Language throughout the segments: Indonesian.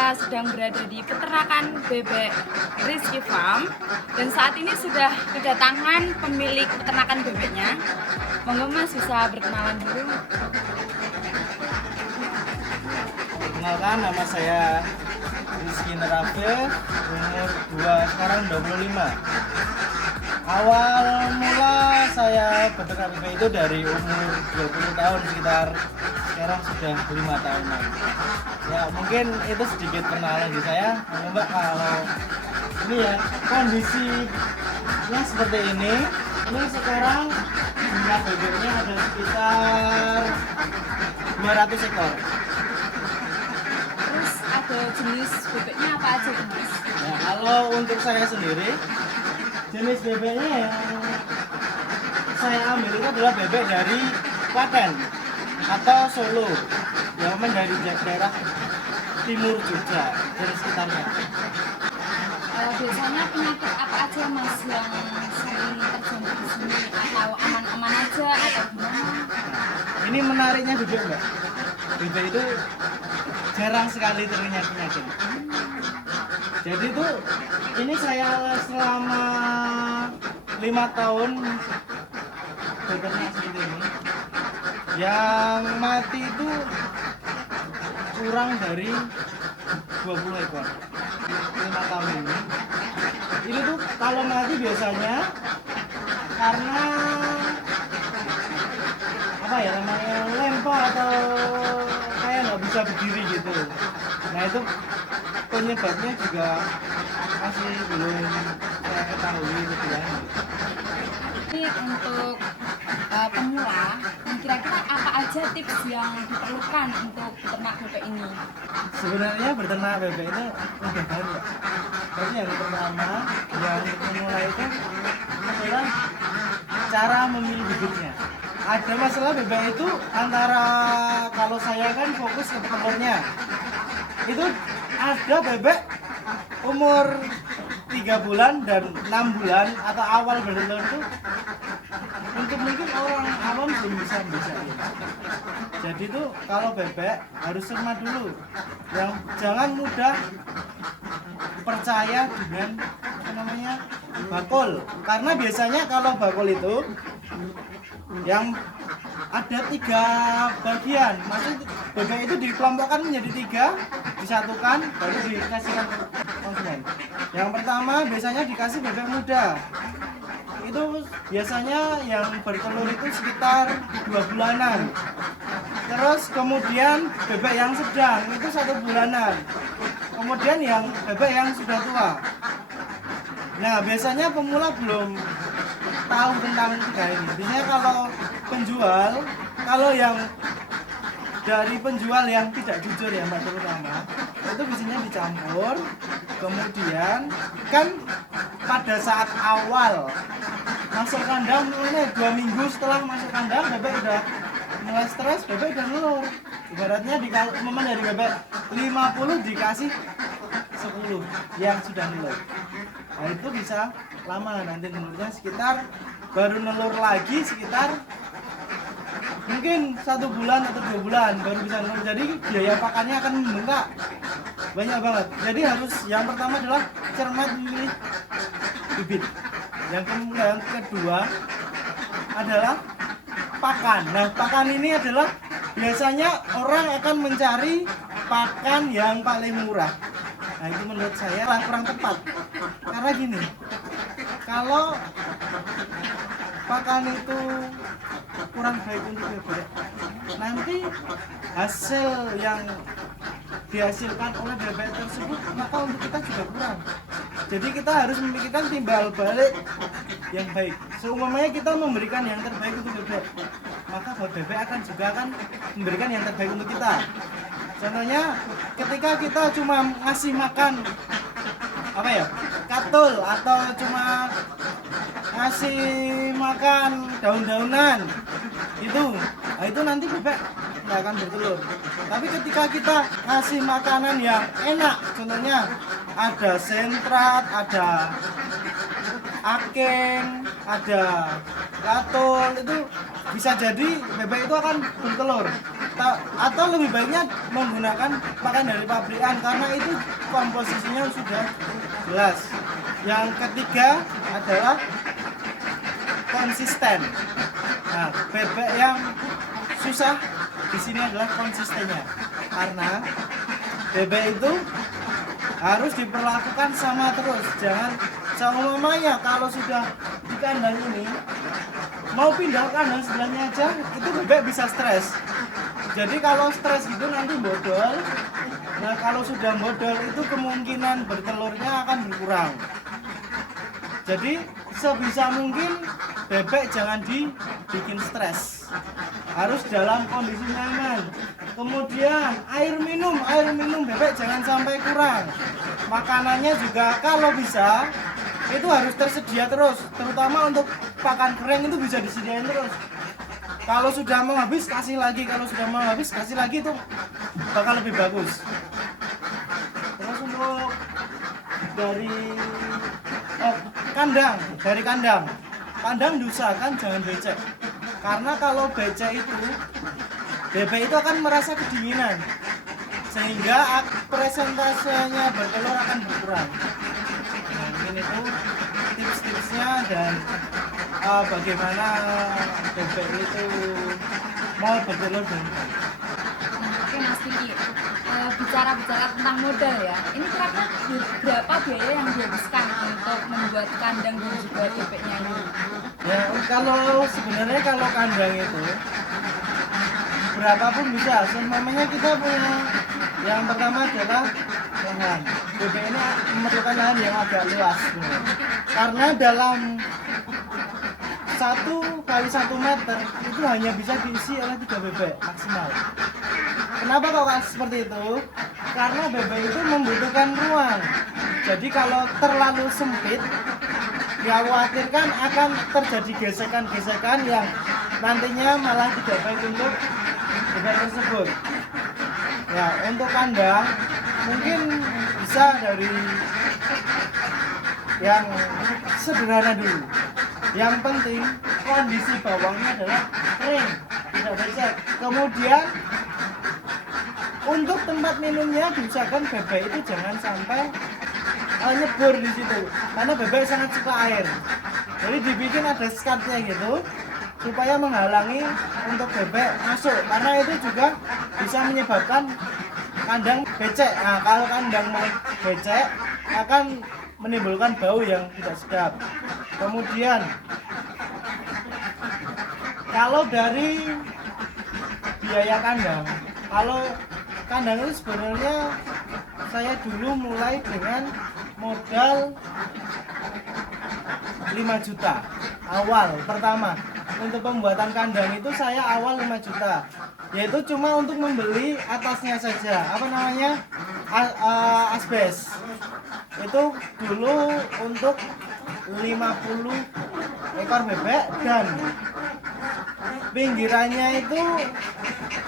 saya sedang berada di peternakan bebek Rizky Farm dan saat ini sudah kedatangan pemilik peternakan bebeknya. Monggo Mas bisa berkenalan dulu. Perkenalkan, nama saya Rizky Nerafe, umur sekarang 25. Awal mula saya beternak bebek itu dari umur 20 tahun, sekarang sudah 5 tahunan. Ya mungkin itu sedikit perkenalan di saya. Mbak, kalau ini ya kondisinya seperti ini sekarang jumlah bebeknya ada sekitar 200 ekor. Terus ada jenis bebeknya apa aja Mas? Ya, kalau untuk saya sendiri, jenis bebeknya yang saya ambil itu adalah bebek dari Klaten atau Solo, yang memang dari daerah timur Jogja dan sekitarnya. Biasanya penyakit apa aja Mas yang sering terjadi di sini, atau aman-aman aja atau gimana? Ini menariknya bebek, Mbak. Bebek itu jarang sekali terkena penyakit. Jadi itu ini saya selama 5 tahun beternak seperti ini. Yang mati itu kurang dari 20 ekor 5 tahun ini. Ini tuh kalau mati biasanya karena apa ya namanya, lempar atau kayak nggak bisa berdiri gitu. Nah itu penyebabnya juga masih belum saya ketahui gitu ya. Ini untuk pemula, kira-kira apa aja tips yang diperlukan untuk beternak bebek ini? Sebenarnya beternak bebek itu udah banyak. Tapi yang pertama yang pemula itu adalah cara memilih bibitnya. Ada masalah bebek itu antara, kalau saya kan fokus ke telurnya. Itu ada bebek umur 3 bulan dan 6 bulan atau awal bertelur itu untuk mungkin orang awam belum bisa membedakan. Jadi itu kalau bebek harus cermat dulu, yang jangan mudah percaya dengan apa namanya bakul, karena biasanya kalau bakul itu yang ada 3 bagian. Maksudnya bebek itu dikelompokkan menjadi 3, disatukan baru dikasihkan konsumen. Yang pertama biasanya dikasih bebek muda. Itu biasanya yang bertelur itu sekitar 2 bulanan. Terus kemudian bebek yang sedang itu 1 bulanan. Kemudian yang bebek yang sudah tua. Nah biasanya pemula belum tahu tentang 3 ini. Biasanya kalau penjual, kalau yang dari penjual yang tidak jujur ya Mbak, terutama itu biasanya dicampur. Kemudian kan pada saat awal masuk kandang, ini 2 minggu setelah masuk kandang bebek udah mulai stres, bebek udah nelur. Ibaratnya momen dari bebek 50 dikasih 10 yang sudah nelur. Nah itu bisa lama, nanti nelurnya sekitar baru nelur lagi sekitar mungkin 1 bulan atau 2 bulan baru bisa nelur. Jadi biaya pakannya akan membengkak banyak banget. Jadi harus, yang pertama adalah cermat memilih bibit. Yang kedua adalah pakan. Nah pakan ini adalah biasanya orang akan mencari pakan yang paling murah. Nah itu menurut saya kurang tepat. Karena gini, kalau pakan itu kurang baik untuk bebek, nanti hasil yang dihasilkan oleh bebek tersebut maka untuk kita juga kurang. Jadi kita harus memikirkan timbal balik yang baik. Seumpamanya kita memberikan yang terbaik untuk bebek, maka bebek akan memberikan yang terbaik untuk kita. Contohnya ketika kita cuma ngasih makan apa ya, katul, atau cuma ngasih makan daun-daunan itu, nah itu nanti bebek nggak akan bertelur. Tapi ketika kita ngasih makanan yang enak, contohnya ada sentrat, ada akeng, ada katul, itu bisa jadi bebek itu akan bertelur. atau lebih baiknya menggunakan pakan dari pabrikan karena itu komposisinya sudah jelas. Yang ketiga adalah konsisten. Nah, bebek yang susah di sini adalah konsistennya, karena bebek itu harus diperlakukan sama terus. Jangan seumpamanya kalau sudah di kandang ini mau pindah kandang sebelahnya aja, itu bebek bisa stres. Jadi kalau stres itu nanti bodol. Nah, kalau sudah bodol itu kemungkinan bertelurnya akan berkurang. Jadi sebisa mungkin bebek jangan dibikin stres, harus dalam kondisi nyaman. Kemudian air minum bebek jangan sampai kurang. Makanannya juga kalau bisa itu harus tersedia terus, terutama untuk pakan kering itu bisa disediain terus. Kalau sudah mau habis kasih lagi, kalau sudah mau habis kasih lagi, itu bakal lebih bagus. Terus untuk dari kandang diusahakan jangan becek, karena kalau becek itu bebek itu akan merasa kedinginan sehingga presentasenya bertelur akan berkurang. Nah, ini tuh tips-tipsnya dan bagaimana bebek itu mau bertelur dan Oke Mas Kiki, bicara tentang modal ya, ini kira-kira berapa biaya yang dihabiskan untuk membuat kandang dan juga bebeknya ini? ya, kalau sebenarnya kalau kandang itu berapapun bisa. Semuanya kita punya, yang pertama adalah lahan. Bebek ini memerlukan lahan yang agak luas karena dalam 1 kali 1 meter itu hanya bisa diisi oleh 3 bebek maksimal. Kenapa kok seperti itu? Karena bebek itu membutuhkan ruang. Jadi kalau terlalu sempit, dikhawatirkan akan terjadi gesekan-gesekan yang nantinya malah tidak baik untuk bebek tersebut. Ya, untuk kandang mungkin bisa dari yang sederhana dulu. Yang penting kondisi bawahnya adalah kering, tidak becek. Kemudian untuk tempat minumnya diusahakan bebek itu jangan sampai nyebur di situ, karena bebek sangat suka air. Jadi dibikin ada skatnya gitu supaya menghalangi untuk bebek masuk, karena itu juga bisa menyebabkan kandang becek. Nah, kalau kandang becek akan menimbulkan bau yang tidak sedap. Kemudian kalau dari biaya kandang, kalau kandang itu sebenarnya saya dulu mulai dengan modal 5 juta awal pertama. Untuk pembuatan kandang itu saya awal 5 juta, yaitu cuma untuk membeli atasnya saja, apa namanya, asbes. Itu dulu untuk 50 ekor bebek dan pinggirannya itu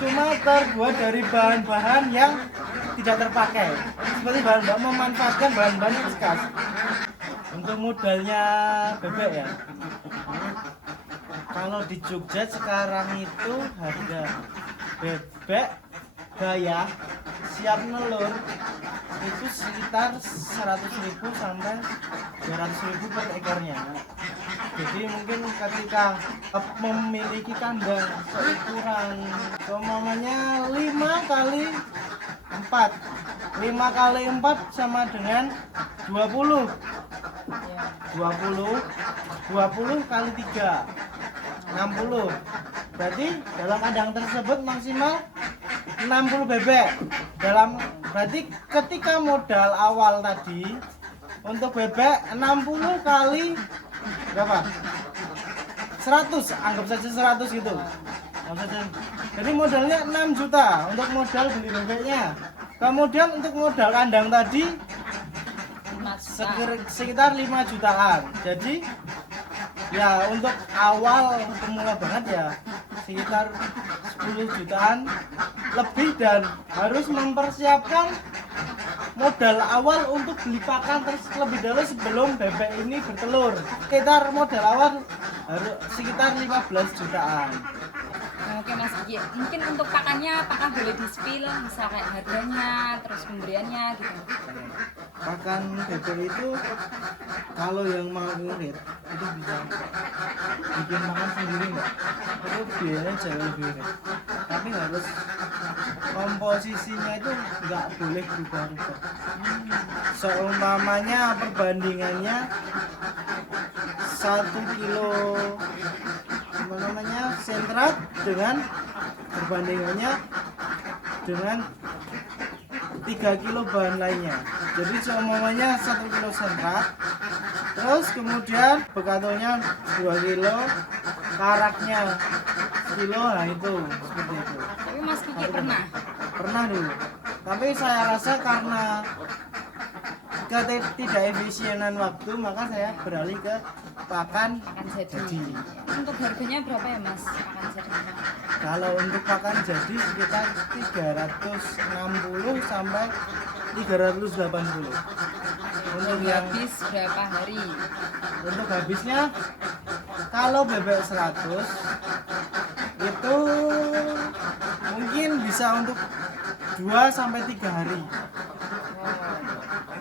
cuma terbuat dari bahan-bahan yang tidak terpakai, seperti bahan-bahan, memanfaatkan bahan-bahan yang bekas. Untuk modalnya bebek ya, kalau di Jogja sekarang itu harga bebek gaya siap nelur itu sekitar 100.000 sampai 200.000 per ekornya. Jadi mungkin ketika memiliki kandang seukuran umpamanya 5 kali 4 sama dengan 20 kali 3 60. Berarti dalam kandang tersebut maksimal 60 bebek. Berarti ketika modal awal tadi untuk bebek 60 kali berapa? 100, anggap saja 100 gitu. Jadi modalnya 6 juta untuk modal beli bebeknya. Kemudian untuk modal kandang tadi sekitar 5 jutaan. Jadi ya untuk awal pemula banget ya sekitar 10 jutaan lebih, dan harus mempersiapkan modal awal untuk beli pakan terlebih dahulu sebelum bebek ini bertelur. Sekitar modal awal harus sekitar 15 jutaan. Oke Mas Kiki, mungkin untuk pakannya apakah boleh di-spill misal kayak harganya, terus pemberiannya gitu? Pakan bebek itu kalau yang mau irit itu bisa bikin makan sendiri nggak? Itu biayanya jauh lebih irit. Tapi harus komposisinya itu nggak boleh berubah-ubah. Seumpamanya perbandingannya 1 kilo apa namanya sentrat dengan perbandingannya dengan 3 kilo bahan lainnya. Jadi seumpamanya 1 kilo sentrat, terus kemudian bekatulnya 2 kilo, karaknya sekilo, nah itu seperti itu. Tapi Mas Kiki Pernah dulu. Tapi saya rasa karena tidak efisienan waktu, maka saya beralih ke pakan pakan jadi. jadi. Untuk harganya berapa ya Mas pakan jadi? Kalau untuk pakan jadi sekitar 360 sampai 380. Untuk yang Habis berapa hari? untuk habisnya kalau bebek 100 itu mungkin bisa untuk 2 sampai 3 hari.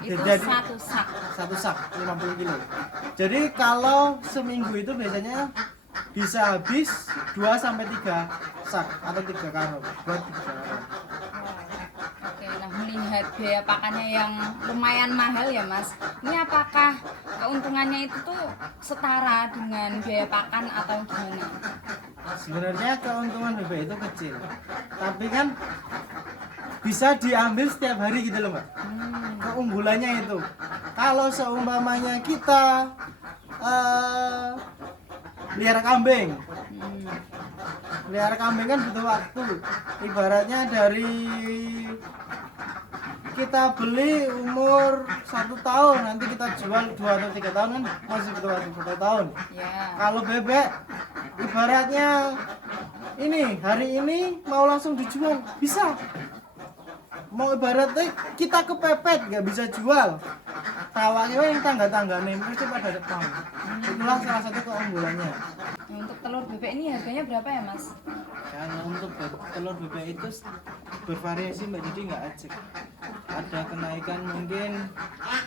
Itu Jadi- satu sak. 1 sak 50 kilo. Jadi kalau seminggu itu biasanya bisa habis 2 sampai 3 sak atau 3 karung buat 3 karung. Oke, nah melihat biaya pakannya yang lumayan mahal ya Mas, ini apakah keuntungannya itu tuh setara dengan biaya pakan atau gimana? Sebenarnya keuntungan bebek itu kecil, tapi kan bisa diambil setiap hari gitu loh Mbak. Keunggulannya itu kalau seumpamanya kita pelihara kambing, pelihara kambing kan butuh waktu. Ibaratnya dari kita beli umur 1 tahun, nanti kita jual 2 atau 3 tahun kan masih butuh waktu 1 tahun. Ya. Kalau bebek ibaratnya ini hari ini mau langsung dijual bisa. Mau ibaratnya kita kepepet nggak bisa jual. Tawaknya yang tangga-tangga nih mesti pada depan. Itulah salah satu keunggulannya. Nah, untuk telur bebek ini harganya berapa ya Mas? Kalau untuk telur bebek itu bervariasi Mbak, jadi nggak ajak. Ada kenaikan mungkin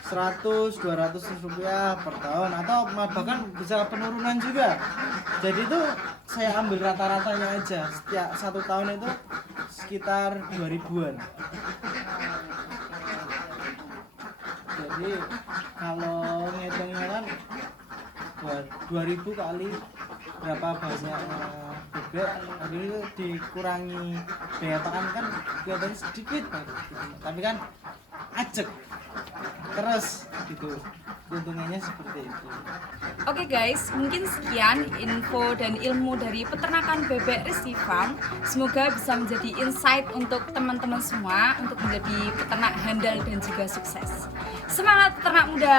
100-200 rupiah per tahun atau bahkan bisa penurunan juga. Jadi itu saya ambil rata-ratanya aja. Setiap 1 tahun itu sekitar 2000-an. Jadi kalau ngitungnya kan 2000 kali berapa banyak bebek, habis itu dikurangi biaya pakan kan kelihatannya sedikit banget, tapi kan ajek terus gitu. Keuntungannya seperti itu. Oke guys, mungkin sekian info dan ilmu dari peternakan bebek Rizky Farm. Semoga bisa menjadi insight untuk teman-teman semua untuk menjadi peternak handal dan juga sukses. Semangat peternak muda!